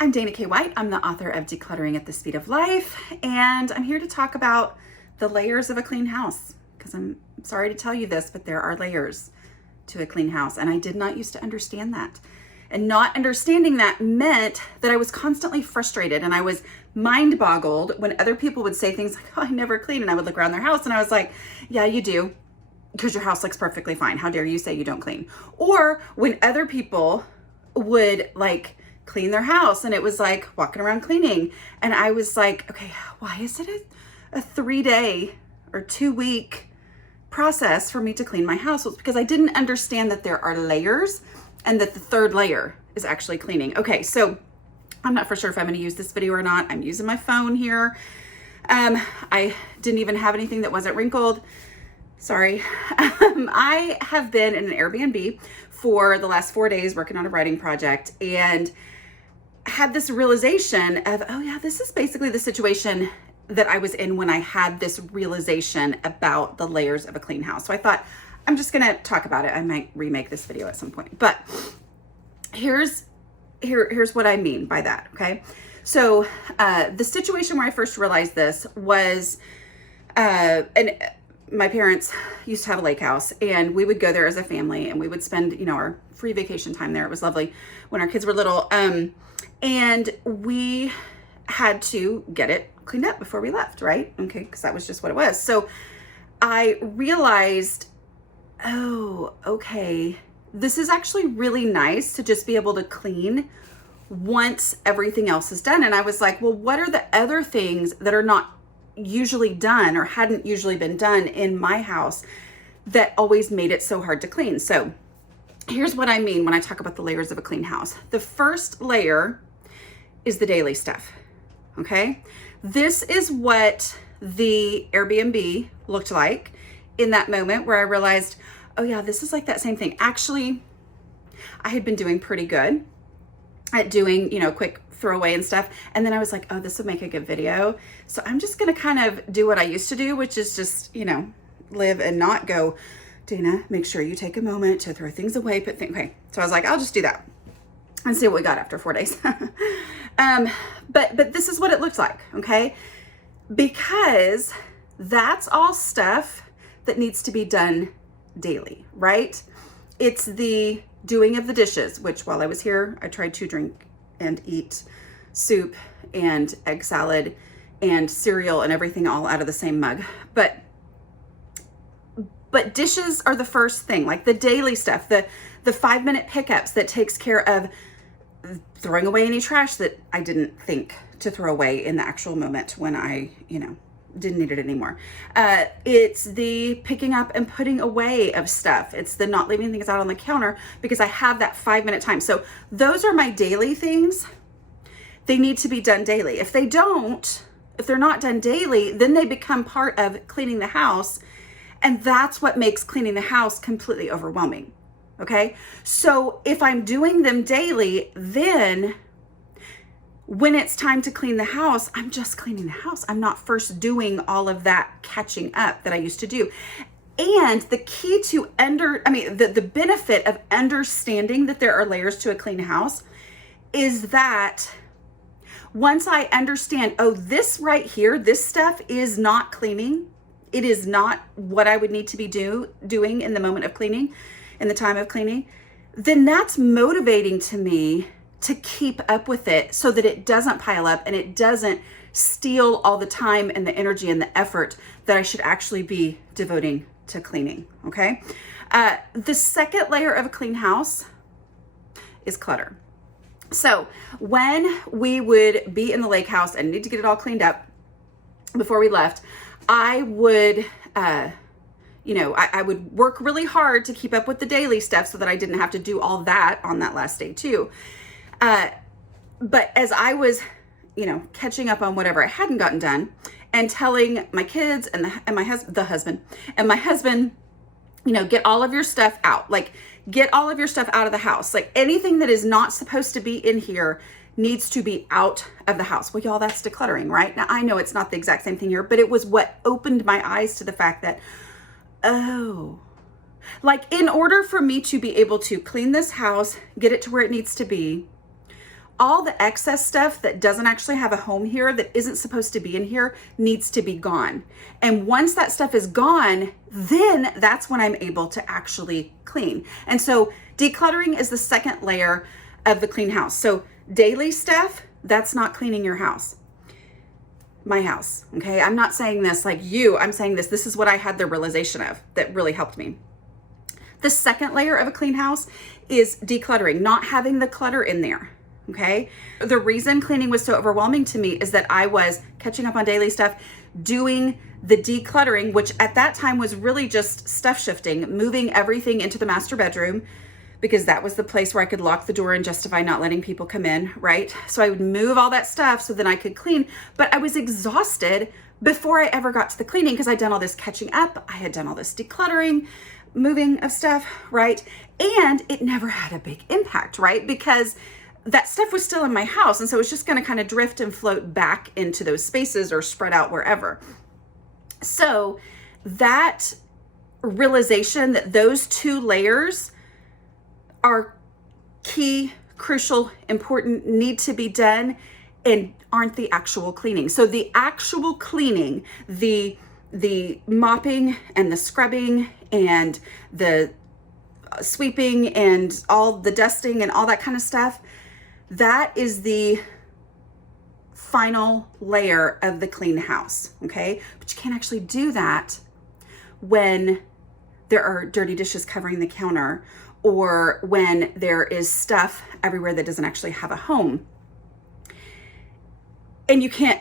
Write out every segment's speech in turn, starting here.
I'm Dana K. White. I'm the author of Decluttering at the Speed of Life, and I'm here to talk about the layers of a clean house, because I'm sorry to tell you this, but there are layers to a clean house, and I did not used to understand that. And not understanding that meant that I was constantly frustrated, and I was mind boggled when other people would say things like, oh, I never clean, and I would look around their house and I was like, yeah, you do, because your house looks perfectly fine. How dare you say you don't clean? Or when other people would clean their house and it was like walking around cleaning, and I was like, okay, why is it a 3-day or 2-week process for me to clean my house? Well, it's because I didn't understand that there are layers and that the third layer is actually cleaning. Okay, so I'm not for sure if I'm going to use this video or not. I'm using my phone here. I didn't even have anything that wasn't wrinkled. Sorry. I have been in an Airbnb for the last 4 days working on a writing project, and had this realization of, oh yeah, this is basically the situation that I was in when I had this realization about the layers of a clean house. So I thought, I'm just gonna talk about it. I might remake this video at some point, but here's what I mean by that, okay? So the situation where I first realized this was, and my parents used to have a lake house, and we would go there as a family, and we would spend, our free vacation time there. It was lovely when our kids were little. And we had to get it cleaned up before we left, right? Okay, because that was just what it was. So I realized, oh, okay, this is actually really nice to just be able to clean once everything else is done. And I was like, well, what are the other things that are not usually done or hadn't usually been done in my house that always made it so hard to clean? So here's what I mean when I talk about the layers of a clean house. The first layer is the daily stuff, okay? This is what the Airbnb looked like in that moment where I realized, oh yeah, this is like that same thing. Actually, I had been doing pretty good at doing, quick throwaway and stuff. And then I was like, oh, this would make a good video. So I'm just gonna kind of do what I used to do, which is just, live and not go, Dana, make sure you take a moment to throw things away, okay. So I was like, I'll just do that and see what we got after 4 days. But this is what it looked like, okay? Because that's all stuff that needs to be done daily, right? It's the doing of the dishes, which while I was here, I tried to drink and eat soup and egg salad and cereal and everything all out of the same mug. But dishes are the first thing, like the daily stuff, the 5-minute pickups that takes care of throwing away any trash that I didn't think to throw away in the actual moment when I, didn't need it anymore. It's the picking up and putting away of stuff. It's the not leaving things out on the counter because I have that 5-minute time. So those are my daily things. They need to be done daily. If they're not done daily, then they become part of cleaning the house. And that's what makes cleaning the house completely overwhelming. Okay. So if I'm doing them daily, then when it's time to clean the house, I'm just cleaning the house. I'm not first doing all of that catching up that I used to do. And the key to the benefit of understanding that there are layers to a clean house is that once I understand, oh, this right here, this stuff is not cleaning. It is not what I would need to be doing in the moment of cleaning, in the time of cleaning, then that's motivating to me to keep up with it so that it doesn't pile up and it doesn't steal all the time and the energy and the effort that I should actually be devoting to cleaning, okay? The second layer of a clean house is clutter. So when we would be in the lake house and need to get it all cleaned up before we left, I would, I would work really hard to keep up with the daily stuff so that I didn't have to do all that on that last day too. But as I was, catching up on whatever I hadn't gotten done and telling my kids and my husband, get all of your stuff out, get all of your stuff out of the house. Like anything that is not supposed to be in here needs to be out of the house. Well, y'all, that's decluttering, right? Now, I know it's not the exact same thing here, but it was what opened my eyes to the fact that, oh, in order for me to be able to clean this house, get it to where it needs to be, all the excess stuff that doesn't actually have a home here, that isn't supposed to be in here, needs to be gone. And once that stuff is gone, then that's when I'm able to actually clean. And so decluttering is the second layer of the clean house. So daily stuff, that's not cleaning your house. My house, okay? I'm not saying this like you, I'm saying this is what I had the realization of that really helped me. The second layer of a clean house is decluttering, not having the clutter in there. Okay. The reason cleaning was so overwhelming to me is that I was catching up on daily stuff, doing the decluttering, which at that time was really just stuff shifting, moving everything into the master bedroom, because that was the place where I could lock the door and justify not letting people come in, right? So I would move all that stuff so then I could clean, but I was exhausted before I ever got to the cleaning because I'd done all this catching up. I had done all this decluttering, moving of stuff, right? And it never had a big impact, right? Because that stuff was still in my house. And so it's just going to kind of drift and float back into those spaces or spread out wherever. So that realization that those two layers are key, crucial, important, need to be done, and aren't the actual cleaning. So the actual cleaning, the mopping and the scrubbing and the sweeping and all the dusting and all that kind of stuff, that is the final layer of the clean house, okay? But you can't actually do that when there are dirty dishes covering the counter or when there is stuff everywhere that doesn't actually have a home. And you can't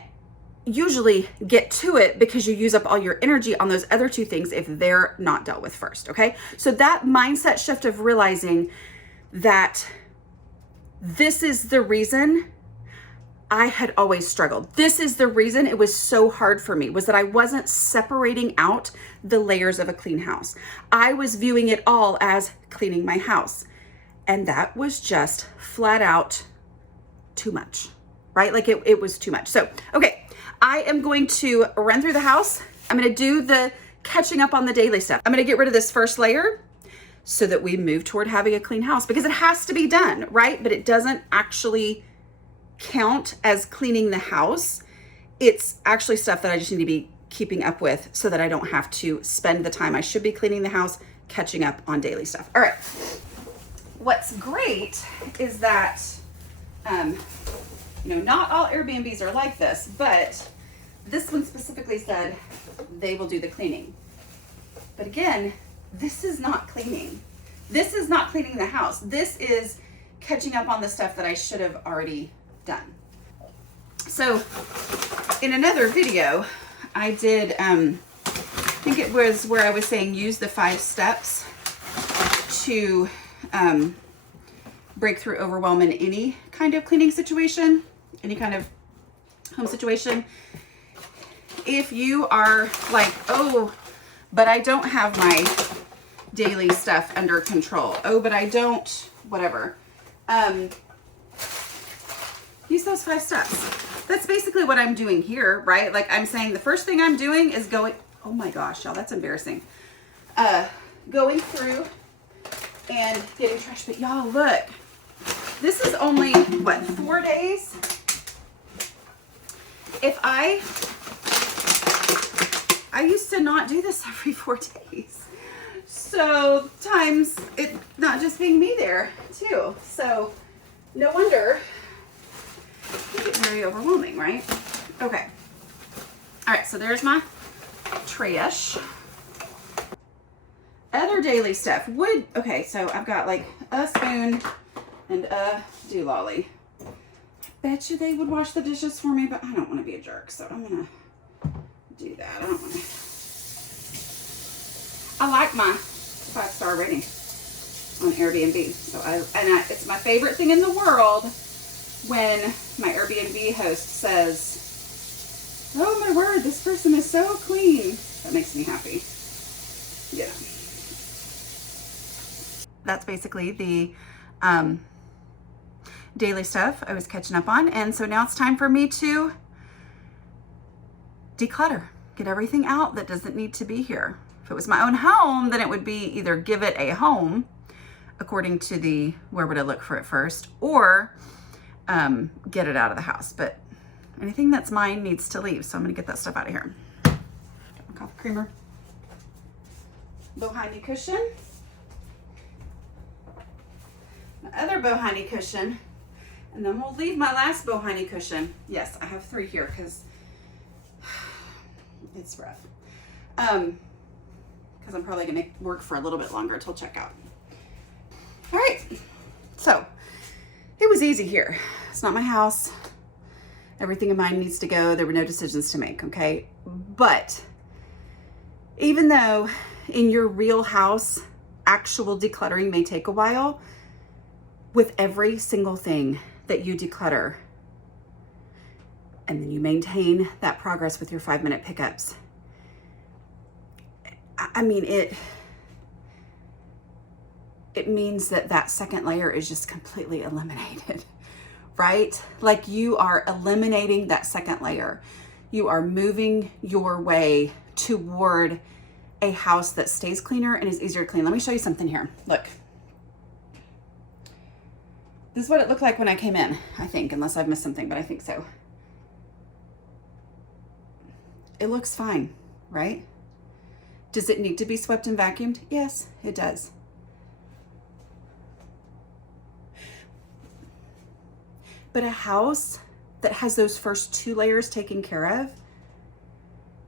usually get to it because you use up all your energy on those other two things if they're not dealt with first, okay? So that mindset shift of realizing that this is the reason I had always struggled. This is the reason it was so hard for me, was that I wasn't separating out the layers of a clean house. I was viewing it all as cleaning my house. And that was just flat out too much, right? Like it was too much. So, okay, I am going to run through the house. I'm going to do the catching up on the daily stuff. I'm going to get rid of this first layer so that we move toward having a clean house, because it has to be done, right? But it doesn't actually count as cleaning the house. It's actually stuff that I just need to be keeping up with so that I don't have to spend the time I should be cleaning the house catching up on daily stuff. All right. What's great is that, not all Airbnbs are like this, but this one specifically said they will do the cleaning. But again, this is not cleaning. This is not cleaning the house. This is catching up on the stuff that I should have already done. So in another video, I did, I think it was where I was saying use the 5 steps to break through overwhelm in any kind of cleaning situation, any kind of home situation. If you are like, oh, but I don't have my daily stuff under control. Oh, but I don't, whatever. Use those 5 steps. That's basically what I'm doing here, right? Like I'm saying the first thing I'm doing is going, oh my gosh, y'all, that's embarrassing. Going through and getting trash, but y'all look, this is only, what, 4 days? If I used to not do this every 4 days. So times it not just being me there too. So no wonder it gets very overwhelming, right? Okay. All right, so there's my trash. Other daily stuff would, okay, so I've got like a spoon and a doololly. Bet you they would wash the dishes for me, but I don't want to be a jerk, so I'm gonna do that. I don't want to. I like my 5-star rating on Airbnb, so it's my favorite thing in the world when my Airbnb host says, "Oh my word, this person is so clean." That makes me happy. Yeah. That's basically the daily stuff I was catching up on. And so now it's time for me to declutter, get everything out that doesn't need to be here. If it was my own home, then it would be either give it a home according to the, where would I look for it first, or get it out of the house. But anything that's mine needs to leave. So I'm gonna get that stuff out of here. Get my coffee creamer. Bohiny cushion. My other bohiny cushion. And then we'll leave my last bohiny cushion. Yes, I have 3 here because it's rough. Because I'm probably gonna work for a little bit longer till checkout. All right, so it was easy here. It's not my house. Everything of mine needs to go. There were no decisions to make, okay? But even though in your real house, actual decluttering may take a while, with every single thing that you declutter, and then you maintain that progress with your 5-minute pickups, I mean, it means that that second layer is just completely eliminated, right? Like you are eliminating that second layer. You are moving your way toward a house that stays cleaner and is easier to clean. Let me show you something here. Look. This is what it looked like when I came in, I think, unless I've missed something, but I think so. It looks fine, right? Does it need to be swept and vacuumed? Yes, it does. But a house that has those first 2 layers taken care of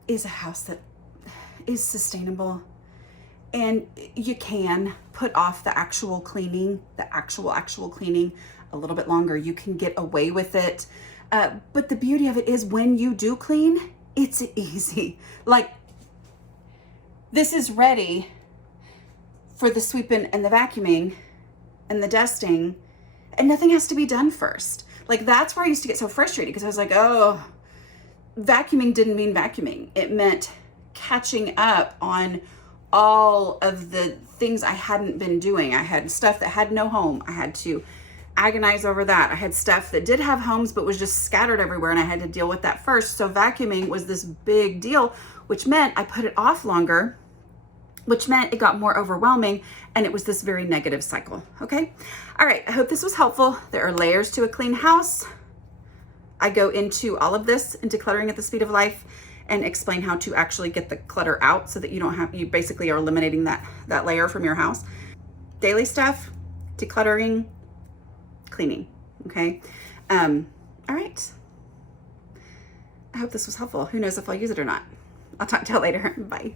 is a house that is sustainable. And you can put off the actual cleaning, the actual cleaning a little bit longer. You can get away with it. But the beauty of it is when you do clean, it's easy. Like this is ready for the sweeping and the vacuuming and the dusting, and nothing has to be done first. Like that's where I used to get so frustrated because I was like, oh, vacuuming didn't mean vacuuming. It meant catching up on all of the things I hadn't been doing. I had stuff that had no home. I had to agonize over that. I had stuff that did have homes but was just scattered everywhere, and I had to deal with that first. So vacuuming was this big deal, which meant I put it off longer, which meant it got more overwhelming, and it was this very negative cycle. Okay. All right. I hope this was helpful. There are layers to a clean house. I go into all of this in Decluttering at the Speed of Life and explain how to actually get the clutter out so that you basically are eliminating that layer from your house. Daily stuff, decluttering, cleaning, okay? All right. I hope this was helpful. Who knows if I'll use it or not. I'll talk to you later. Bye.